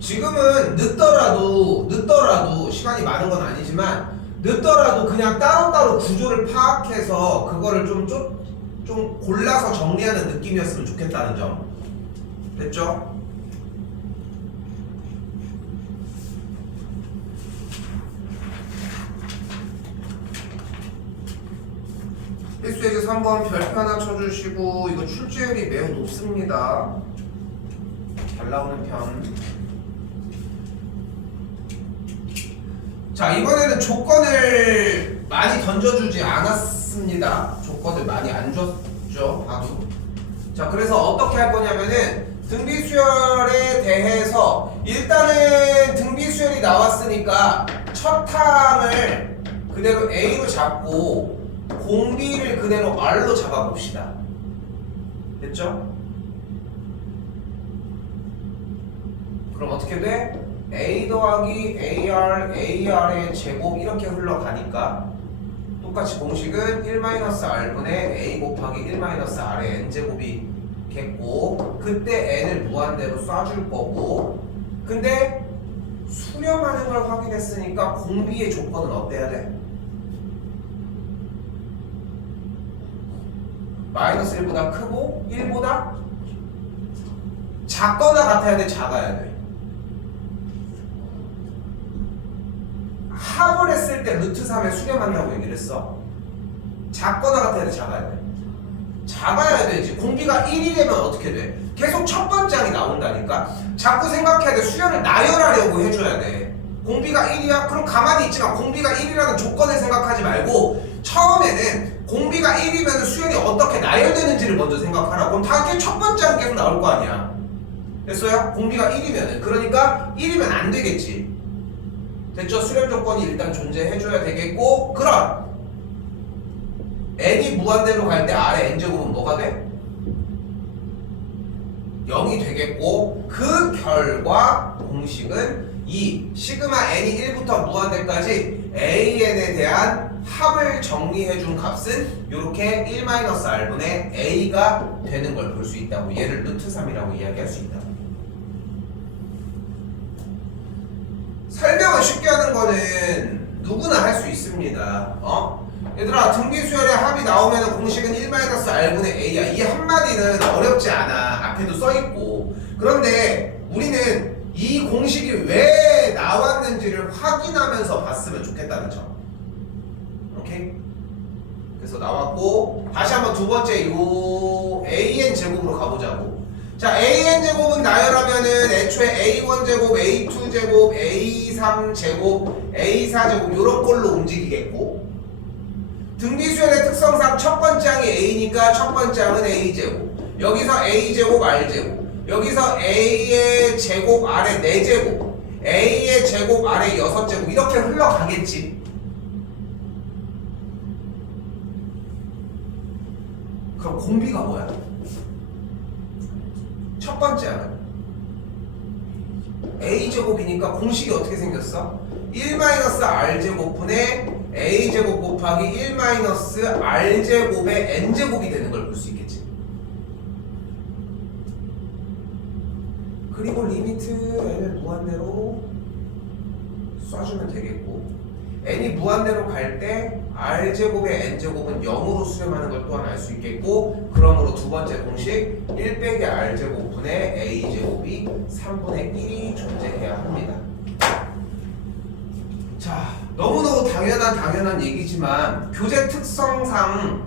지금은 늦더라도 시간이 많은 건 아니지만 늦더라도 그냥 따로따로 구조를 파악해서 그거를 좀 골라서 정리하는 느낌이었으면 좋겠다는 점. 됐죠? 필수예제 3번 별표 하나 쳐주시고, 이거 출제율이 매우 높습니다. 잘 나오는 편. 자, 이번에는 조건을 많이 던져주지 않았습니다. 조건을 많이 안 줬죠, 봐도. 자, 그래서 어떻게 할 거냐면은 등비수열에 대해서 일단은 등비수열이 나왔으니까 첫 항을 그대로 A로 잡고 공비를 그대로 R로 잡아봅시다. 됐죠? 그럼 어떻게 돼? A 더하기 AR의 제곱 이렇게 흘러가니까 똑같이 공식은 1-r분의 A 곱하기 1-r의 n제곱이 겠고, 그때 n을 무한대로 쏴줄 거고, 근데 수렴하는 걸 확인했으니까 공비의 조건은 어때야 돼? -1보다 크고 1보다 작거나 같아야 돼, 작아야 돼? 합을 했을 때 루트 3에 수렴한다고 얘기를 했어. 작거나 같아야 돼, 작아야 돼? 작아야 되지. 공비가 1이 되면 어떻게 돼? 계속 첫 번째 항이 나온다니까. 자꾸 생각해야 돼. 수열을 나열하려고 해줘야 돼. 공비가 1이야? 그럼 가만히 있지만 공비가 1이라는 조건을 생각하지 말고 처음에는 공비가 1이면 수열이 어떻게 나열되는지를 먼저 생각하라. 그럼 다 첫 번째 항 계속 나올 거 아니야. 됐어요? 공비가 1이면은. 그러니까 1이면 안 되겠지. 됐죠? 수렴 조건이 일단 존재해줘야 되겠고, 그럼 n이 무한대로 갈 때 아래 n제곱은 뭐가 돼? 0이 되겠고, 그 결과 공식은 이 시그마 n이 1부터 무한대까지 an에 대한 합을 정리해준 값은 이렇게 1-r분의 a가 되는 걸 볼 수 있다고, 얘를 루트 3이라고 이야기할 수 있다. 설명을 쉽게 하는 거는 누구나 할 수 있습니다. 얘들아, 등비수열의 합이 나오면 공식은 1-r분의 a야. 이 한마디는 어렵지 않아. 앞에도 써있고. 그런데 우리는 이 공식이 왜 나왔는지를 확인하면서 봤으면 좋겠다는 점. 오케이? 그래서 나왔고, 다시 한번 두 번째 요 an 제곱으로 가보자고. 자, an 제곱은 나열하면은 애초에 a1제곱, a2제곱, a3제곱, a4제곱 요런 걸로 움직이겠고, 등비수열의 특성상 첫 번째 항이 a니까 첫 번째 항은 a제곱, 여기서 a제곱, r제곱, 여기서 a의 제곱, r의 4제곱, a의 제곱, r의 6제곱 이렇게 흘러가겠지. 그럼 공비가 뭐야? 첫 번째는 a제곱이니까 공식이 어떻게 생겼어? 1-r제곱 분의 a제곱 곱하기 1-r제곱의 n제곱이 되는 걸 볼 수 있겠지. 그리고 리미트 n을 무한대로 쏴주면 되겠고, n이 무한대로 갈 때 r제곱의 n제곱은 0으로 수렴하는 걸 또한 알 수 있겠고, 그러므로 두 번째 공식 1 빼기 r제곱 분의 a제곱이 3분의 1이 존재해야 합니다. 자, 너무너무 당연한 얘기지만 교재 특성상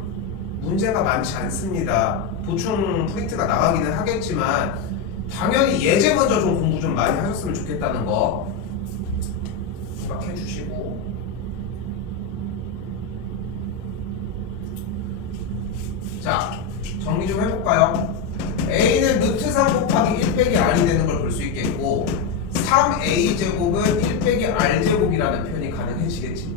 문제가 많지 않습니다. 보충 프린트가 나가기는 하겠지만 당연히 예제 먼저 좀 공부 좀 많이 하셨으면 좋겠다는 거 생각해 주시고, 자, 정리 좀 해볼까요? a는 루트 3 곱하기 1 빼기 r이 되는 걸 볼 수 있겠고, 3a제곱은 1 빼기 r제곱이라는 표현이 가능해지겠지.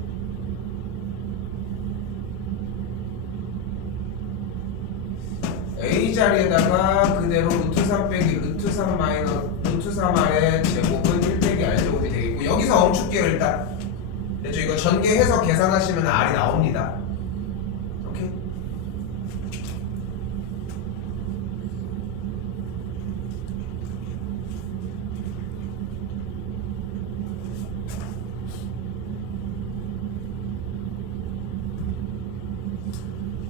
a 자리에다가 그대로 루트 3 빼기 루트 3 마이너스 루트 3r의 제곱은 1 빼기 r제곱이 되겠고, 여기서 멈출게요. 일단 됐죠? 이거 전개해서 계산하시면 r이 나옵니다. 오케이?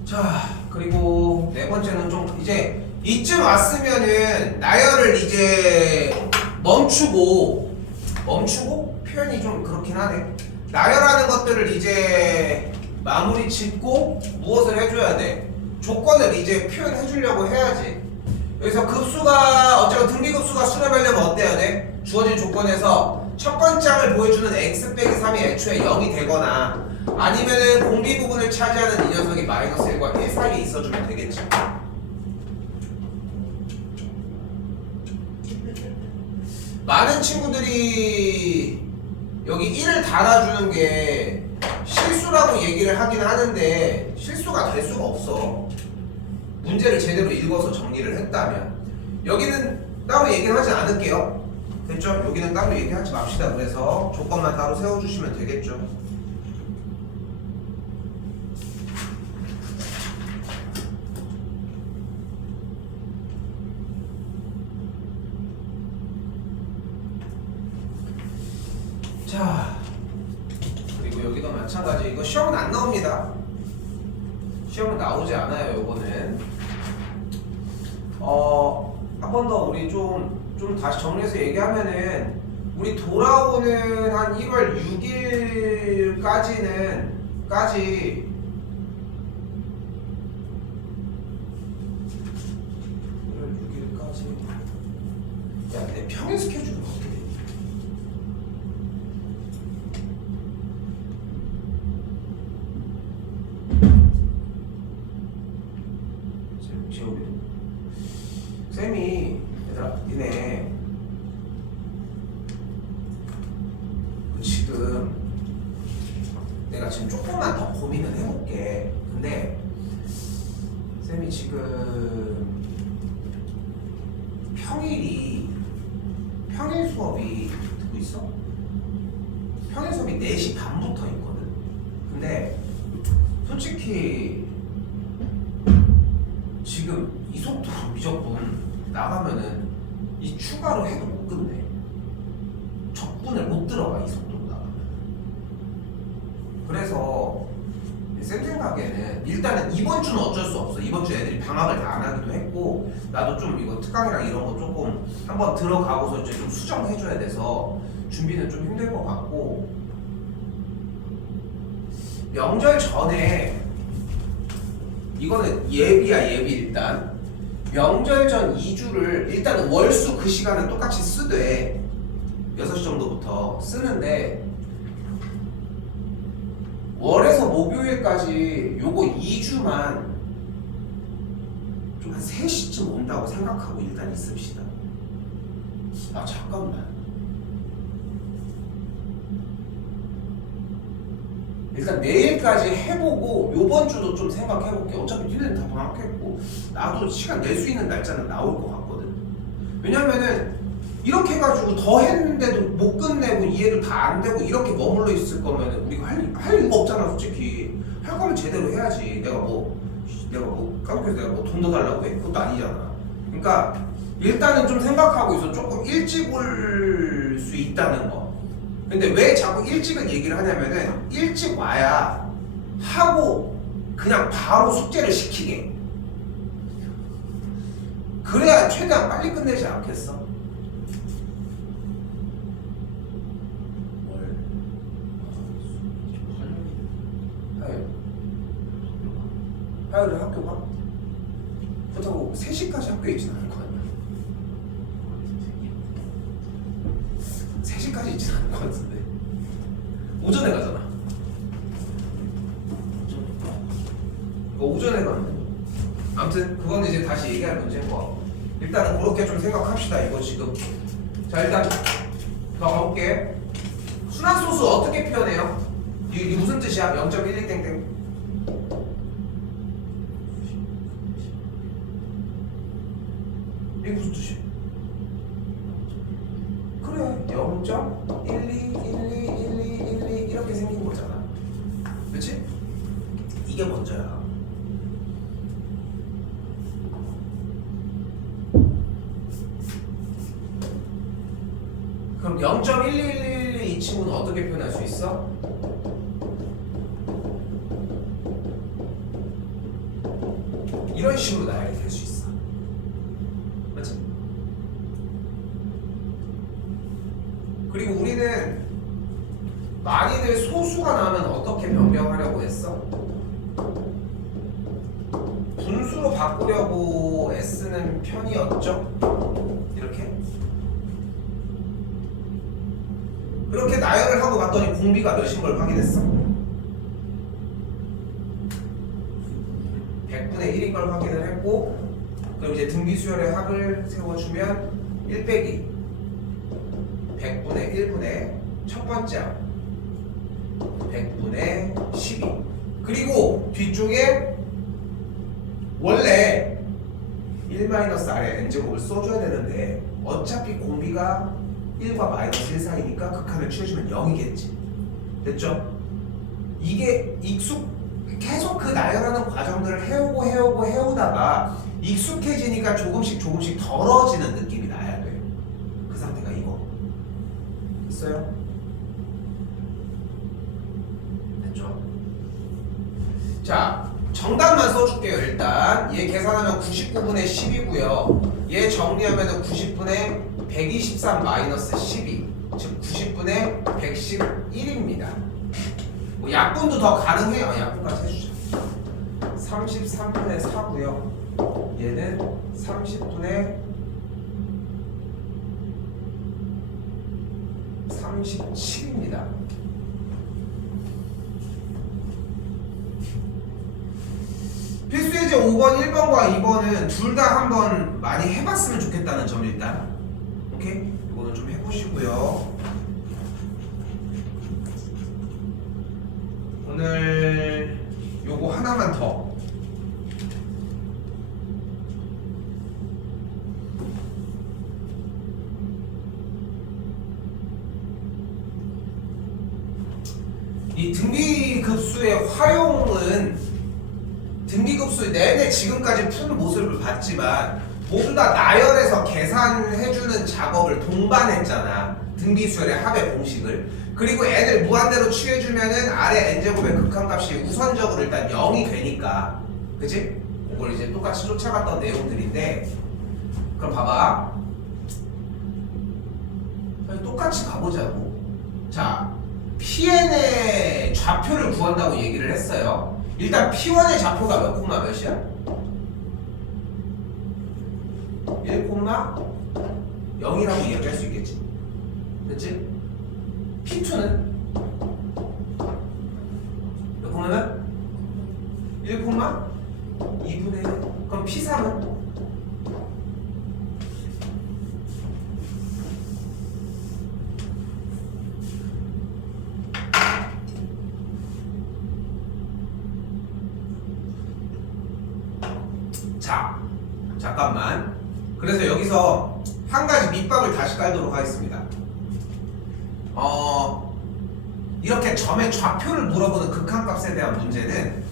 자, 그리고 네 번째는 좀 이제 이쯤 왔으면은 나열을 이제 멈추고 표현이 좀 그렇긴 하네. 나열하는 것들을 이제 마무리 짓고 무엇을 해줘야 돼? 조건을 이제 표현해 주려고 해야지. 여기서 급수가 어쨌든 등비급수가 수렴하려면 어때야 돼? 주어진 조건에서 첫 번째 항을 보여주는 x 빼기 3이 애초에 0이 되거나 아니면은 공비 부분을 차지하는 이 녀석이 마이너스 1과 1 사이에 있어주면 되겠지. 많은 친구들이 여기 1을 달아주는 게 실수라고 얘기를 하긴 하는데 실수가 될 수가 없어. 문제를 제대로 읽어서 정리를 했다면. 여기는 따로 얘기는 하지 않을게요. 됐죠? 여기는 따로 얘기하지 맙시다. 그래서 조건만 따로 세워주시면 되겠죠. 자, 그리고 여기도 마찬가지. 이거 시험은 안 나옵니다. 시험은 나오지 않아요. 요거는 한 번 더 우리 좀 다시 정리해서 얘기하면은, 우리 돌아오는 한 1월 6일까지는 1월 6일까지 야, 내 평일 스케줄은 어떻게 돼? 지옥이도 쌤이, 얘들아, 니네 지금 내가 지금 조금만 더 고민을 해볼게. 근데 쌤이 지금 평일 수업이 듣고 있어? 평일 수업이 4시 반부터 있거든. 근데 솔직히 지금 이 속도로 미적분 나가면은 이 추가로 해도 못 끝내. 적분을 못 들어가, 이 속도로 나가면. 그래서 쌤 생각에는 일단은 이번 주는 어쩔 수 없어. 이번 주 애들이 방학을 다 안 하기도 했고, 나도 좀 이거 특강이랑 이런 거 조금 한번 들어가고서 이제 좀 수정해줘야 돼서 준비는 좀 힘들 것 같고, 명절 전에 이거는 예비야. 예비. 일단 명절 전 2주를 일단 월수 그 시간은 똑같이 쓰되 6시 정도부터 쓰는데, 월에서 목요일까지 요거 2주만 좀 한 3시쯤 온다고 생각하고 일단 있읍시다. 아, 잠깐만. 일단 내일까지 해보고 요번 주도 좀 생각해볼게. 어차피 니네는 다 방학했고 나도 시간 낼 수 있는 날짜는 나올 것 같거든. 왜냐면은 이렇게 해가지고 더 했는데도 못 끝내고 이해도 다 안 되고 이렇게 머물러 있을 거면 우리가 할 이유가 없잖아 솔직히. 할 거면 제대로 해야지. 내가 뭐 까먹혀서 내가 뭐 돈 더 달라고 해? 그것도 아니잖아. 그러니까 일단은 좀 생각하고 있어. 조금 일찍 올 수 있다는 거. 근데 왜 자꾸 일찍은 얘기를 하냐면은 일찍 와야 하고 그냥 바로 숙제를 시키게. 그래야 최대한 빨리 끝내지 않겠어? 뭘? 화요일. 화요일에 학교 가? 그렇다고 3시까지 학교에 있진 않을 거 아니야. 3시까지 있진 않을 것 같은데. 오전에 가잖아. 오전에 가면 돼. 아무튼 그건 이제 다시 얘기할 문제인 거 같고. 일단은 그렇게 좀 생각합시다. 이거 지금. 자 일단 더 가볼게. 순환소수 어떻게 표현해요? 이게 무슨 뜻이야? 0.12 땡땡. 이게 무슨 뜻이야? 그래 0.12121212 이렇게 생긴 거잖아. 그렇지? 이게 먼저야. 그럼 0.11112 이 친구는 어떻게 표현할 수 있어? 이런 식으로 나열이 될 수 있어. 맞지? 그리고 우리는 많이들 소수가 나오면 어떻게 변경하려고 했어? 분수로 바꾸려고 애쓰는 편이었죠? 이렇게? 그렇게 나열을 하고 봤더니 공비가 몇인 걸 확인했어? 100분의 1인 걸 확인을 했고, 그럼 이제 등비수열의 합을 세워주면 1 빼기 100분의 1분의 첫 번째 합 100분의 12. 그리고 뒤쪽에 원래 1-r의 n제곱을 써줘야 되는데 어차피 공비가 1과 마이너스 1 사이니까 극한을 취해주면 0이겠지. 됐죠? 이게 계속 그 나열하는 과정들을 해오다가 익숙해지니까 조금씩 덜어지는 느낌이 나야 돼요. 그 상태가 이거. 있어요? 됐죠? 자, 정답만 써줄게요. 일단 얘 계산하면 99분의 10이고요. 얘 정리하면 90분의 123 마이너스 12, 즉 90분의 111입니다. 뭐 약분도 더 가능해요. 약분까지 해주자. 33분의 4고요. 얘는 30분의 37입니다. 필수예제 5번, 1번과 2번은 둘 다 한번 많이 해봤으면 좋겠다는 점 일단. 오케이? 이거는 좀 해보시고요. 오늘 요거 하나만 더. 이 등비급수의 활용은 등비급수 내내 지금까지 푼 모습을 봤지만 모두 다 나열해서 계산해주는 작업을 동반했잖아. 등비수열의 합의 공식을. 그리고 n을 무한대로 취해주면은 아래 n제곱의 극한값이 우선적으로 일단 0이 되니까. 그치? 그걸 이제 똑같이 쫓아갔던 내용들인데, 그럼 봐봐. 똑같이 가보자고. 자, PN의 좌표를 구한다고 얘기를 했어요. 일단 P1의 좌표가 몇 콤마 몇이야? 1,0이라고 이야기할 수 있겠지. 됐지? P2는 몇 콤마면? 1,2분의 1. 그럼 P3은? 자, 잠깐만. 그래서 여기서 한 가지 밑밥을 다시 깔도록 하겠습니다. 이렇게 점의 좌표를 물어보는 극한값에 대한 문제는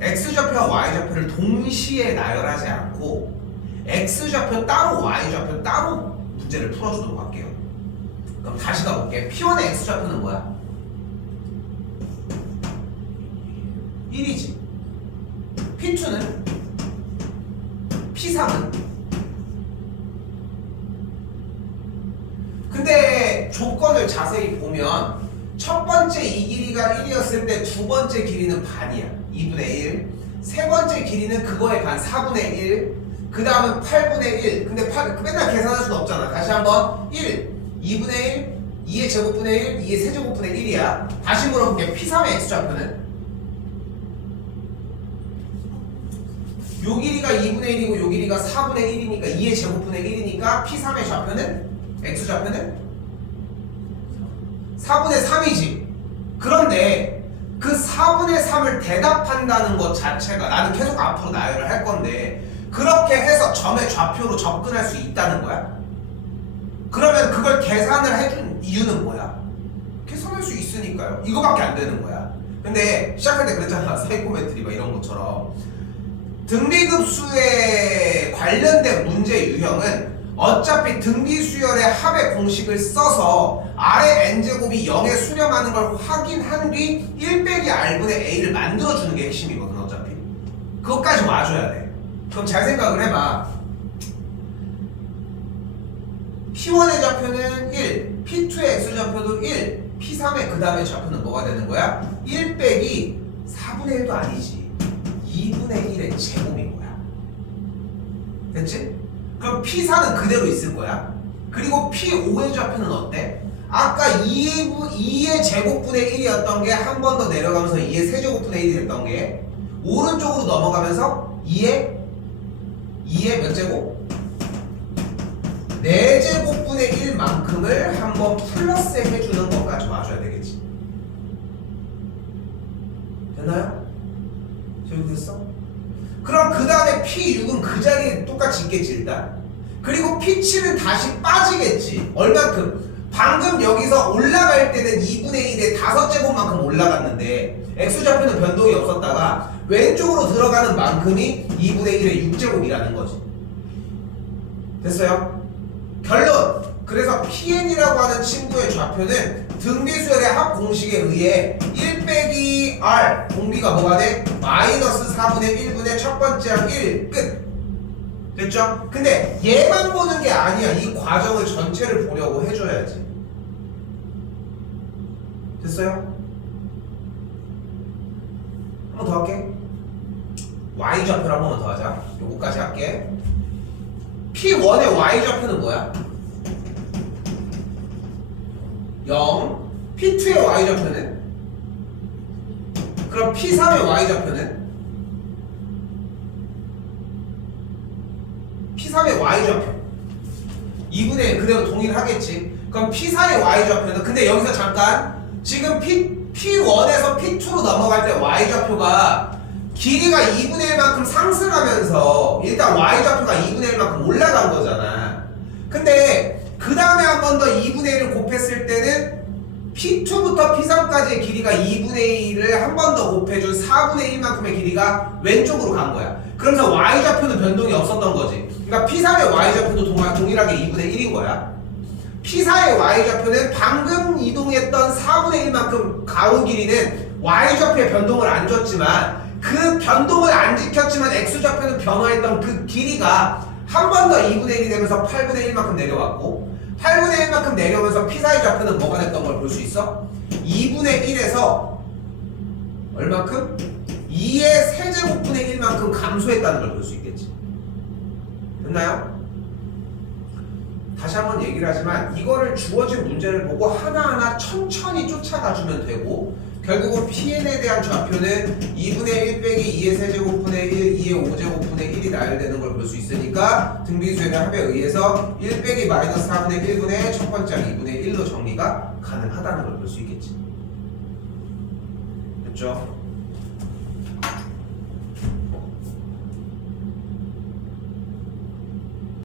x좌표와 y좌표를 동시에 나열하지 않고 x좌표 따로 y좌표 따로 문제를 풀어주도록 할게요. 그럼 다시 가볼게. P1의 x좌표는 뭐야? 1이지. P2는? P3은? 근데 조건을 자세히 보면 첫 번째 이 길이가 1이었을 때 두 번째 길이는 반이야. 2분의 1. 세 번째 길이는 그거의 반 4분의 1. 그 다음은 8분의 1. 근데 맨날 계산할 수는 없잖아. 다시 한번 1, 2분의 1, 2의 제곱분의 1, 2의 세제곱분의 1이야. 다시 물어볼게. P3의 x좌표는? 요 길이가 2분의 1이고 요 길이가 4분의 1이니까 2의 제곱분의 1이니까 P3의 좌표는? x좌표는? 4분의 3이지. 그런데 그 4분의 3을 대답한다는 것 자체가 나는 계속 앞으로 나열을 할 건데 그렇게 해서 점의 좌표로 접근할 수 있다는 거야? 그러면 그걸 계산을 해준 이유는 뭐야? 계산할 수 있으니까요. 이거밖에 안 되는 거야. 근데 시작할 때 그랬잖아. 사이코메트리 막 이런 것처럼 등비급수에 관련된 문제 유형은 어차피 등비수열의 합의 공식을 써서 아래 n제곱이 0에 수렴하는 걸 확인한 뒤 1 빼기 r분의 a를 만들어주는 게 핵심이거든. 어차피 그것까지 와줘야 돼. 그럼 잘 생각을 해봐. P1의 좌표는 1, P2의 x좌표도 1, P3의 그 다음에 좌표는 뭐가 되는 거야? 1 빼기 4분의 1도 아니지. 2분의 1의 제곱인 거야. 됐지? 그럼 P4는 그대로 있을 거야. 그리고 P5의 좌표는 어때? 아까 2의 제곱분의 1이었던 게 한 번 더 내려가면서 2의 세제곱분의 1이 됐던 게 오른쪽으로 넘어가면서 2의 몇 제곱? 4제곱분의 1만큼을 한번 플러스 해주는 것까지 와줘야 되겠지. 됐나요? 재밌겠어? 그럼 그 다음에 P6은 그 자리에 똑같이 있겠지 일단. 그리고 P7은 다시 빠지겠지. 얼만큼? 방금 여기서 올라갈 때는 2분의 1의 5제곱만큼 올라갔는데 x좌표는 변동이 없었다가 왼쪽으로 들어가는 만큼이 2분의 1의 6제곱이라는 거지. 됐어요? 결론! 그래서 PN이라고 하는 친구의 좌표는 등비수열의 합 공식에 의해 1 빼기 R 공비가 뭐가 돼? 마이너스 4분의 1분의 첫 번째랑 1 끝! 됐죠? 근데 얘만 보는 게 아니야. 이 과정을 전체를 보려고 해줘야지. 됐어요? 한 번 더 할게. Y좌표를 한 번만 더 하자. 요거까지 할게. P1의 Y좌표는 뭐야? 0. P2의 Y좌표는? 그럼 P3의 Y좌표는? P3의 Y좌표 2분의 1 그대로 동일하겠지. 그럼 P4의 Y좌표는? 근데 여기서 잠깐 지금 P1에서 P2로 넘어갈 때 Y좌표가 길이가 2분의 1만큼 상승하면서 일단 Y좌표가 2분의 1만큼 올라간 거잖아. 근데 그 다음에 한 번 더 2분의 1을 곱했을 때는 P2부터 P3까지의 길이가 2분의 1을 한 번 더 곱해준 4분의 1만큼의 길이가 왼쪽으로 간 거야. 그러면서 Y좌표는 변동이 없었던 거지. 그러니까 P3의 Y좌표도 동일하게 2분의 1인 거야. P4의 Y좌표는 방금 이동했던 4분의 1만큼 가온 길이는 Y좌표의 변동을 안 줬지만 그 변동을 안 지켰지만 X좌표는 변화했던 그 길이가 한 번 더 2분의 1이 되면서 8분의 1만큼 내려왔고 8분의 1만큼 내려오면서 P4의 좌표는 뭐가 됐던 걸 볼 수 있어? 2분의 1에서 얼만큼? 2의 세제곱분의 1만큼 감소했다는 걸 볼 수 있겠지. 됐나요? 다시 한번 얘기를 하지만 이거를 주어진 문제를 보고 하나하나 천천히 쫓아가주면 되고 결국은 PN에 대한 좌표는 2분의 1 빼기 2의 세제곱분의 1, 2의 5제곱분의 1이 나열되는 걸 볼 수 있으니까 등비수열의 합에 의해서 1 빼기 마이너스 4분의 1분의 첫 번째랑 2분의 1로 정리가 가능하다는 걸 볼 수 있겠지. 됐죠?